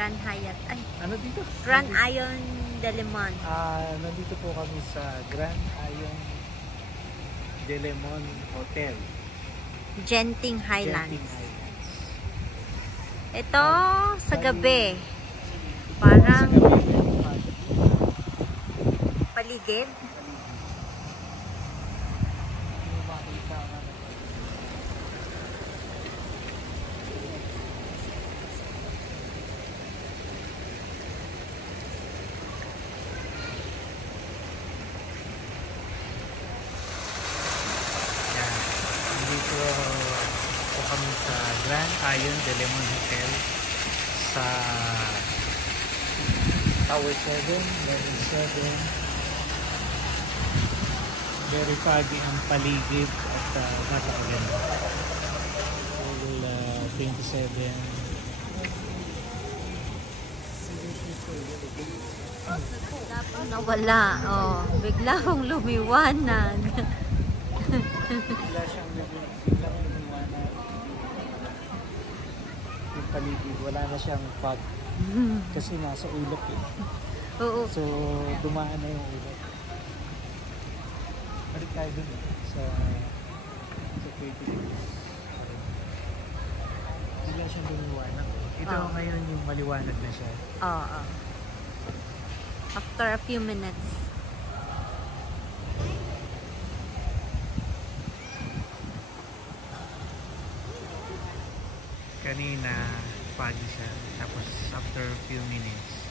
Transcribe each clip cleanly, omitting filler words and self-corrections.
Grand Hyatt. Ay, Ano dito? Grand Ion de Limon. Nandito po kami sa Grand Ion de Limon Hotel. Genting Highlands. Genting Highlands. Ito, sa gabi. Parang paligid. Dito po kami sa Grand Ion de Limon Hotel sa Tower 7, Level 7. Very foggy ang paligid at napakaganda. Level 27. Nawala. Oh, bigla akong lumiwanag. Bigla siyang lumiwanag. Yung paligid, wala na siyang fog. Kasi nasa ulap eh. Oo. So, dumaan na yung ulap. Balik tayo dun sa 30 degrees. Bigla siyang lumiwanag. Ito ngayon yung maliwanag na siya. Oo. After a few minutes. Kanina, foggy siya. Tapos, after a few minutes,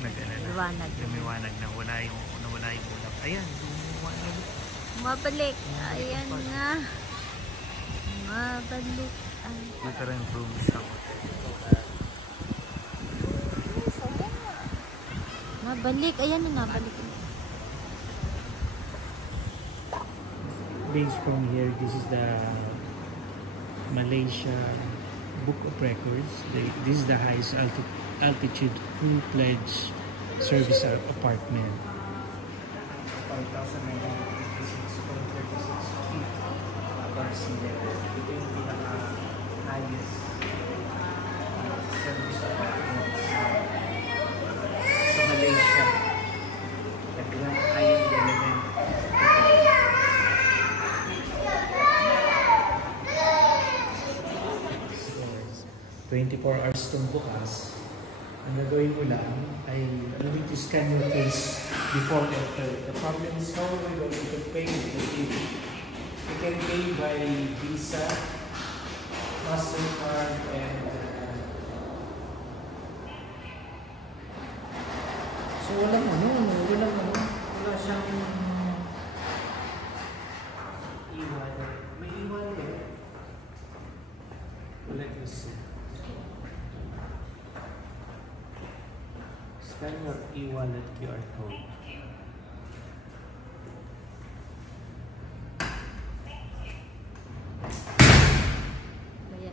lumiwanag na. Nawala yung ulap. Ayan, lumiwanag. Mabalik. Ayan na. Mabalik. Different rooms sa hotel. Mabalik. Ayan na, nabalik. Based from here, this is the Malaysia Book of Records. This is the highest altitude full-fledged service apartment. 5,956.36 feet above sea level. Ito yung pinaka-highest service apartment sa Malaysia. The Grand Ion de Limon Hotel. 24 hours itong bukas. Ang gagawin mo lang ay you need to scan your face before enter. The problem is how we're going to pay with the TV. You can pay by Visa, MasterCard, and so wala siyang e-wallet. May e-wallet. Let me see. Scan your e-wallet QR code. Ayan.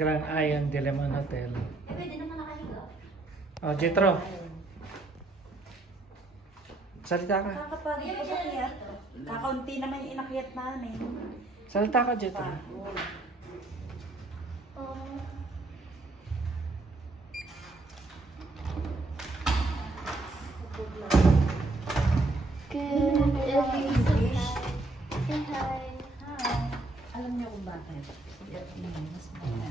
Grand Ion de Limon Hotel. Pwede naman nakahiga. Oh, Jetro. Salita ka. Kakapagod ko kaya. Kakaunti naman yung inakyat namin. Salita ka, Jetro. Good evening. Say hi. Hi. Alam niyo kung bakit? Mas mayan.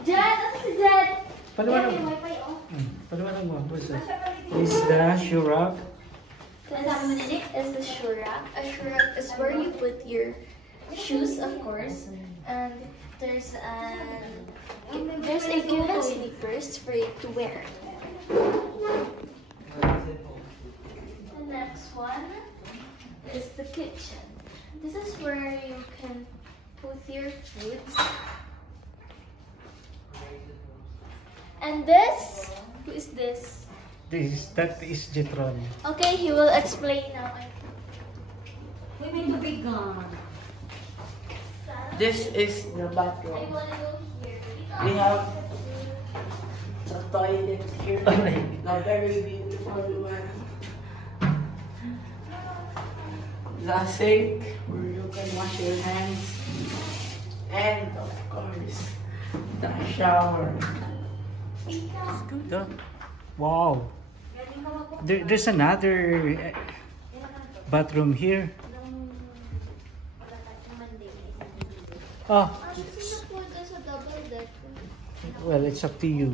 Jet! Ano si Jet? Paliwanag. Yan, may wifi, oh. Paliwanag mo. What's that? This is the shoe rack. This is the shoe rack. A shoe rack is where you put your shoes, of course. And there's a given slippers for you to wear. The next one is the kitchen. This is where you can put your foods. And this, who is this? That is Jetron. Okay, he will explain now. Uy, may tubig ka. This is the I bathroom. wanna go here. We have the toilet here. Alright. The very beautiful one. The sink where you can wash your hands. And of course, the shower. Wow. There's another bathroom here. Oh, Sino po doon sa double deck? well, it's up to you.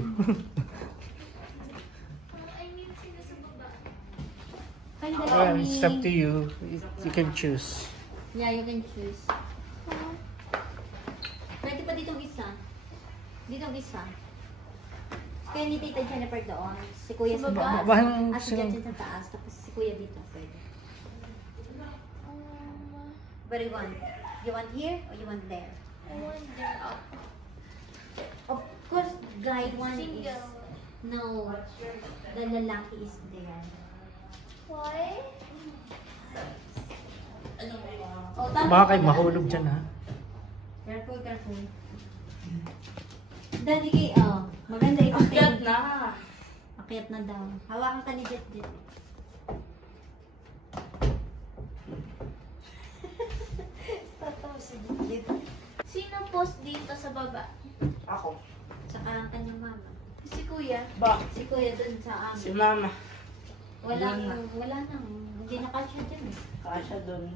I mean, sino sa baba? Well, it's up to you. You can choose. Yeah, you can choose. Pwede pa ditong isa. Ditong isa. Kaya ni Tita Jennifer doon. Si Kuya sa taas. At si Jensen sa taas. Tapos si Kuya dito. Pwede. What do you want? You want here or you want there? I wonder. Of course, guide one is... Single. No. The lalaki is there. Why? Oh, tama Baka kayo ka na. mahulog dyan, ha? Careful, careful. Daddy kay, maganda ikaw. Akyat na! Akyat na daw. Hawakan ka ni Jet Jet. Tatawa si Jet. Sino post dito sa baba? Ako. Saka ang kanyang mama. Si Kuya. Ba? Si Kuya dun sa amin. Si Mama. Wala Wala na. nang, hindi na kasya dyan eh. Kasha dun.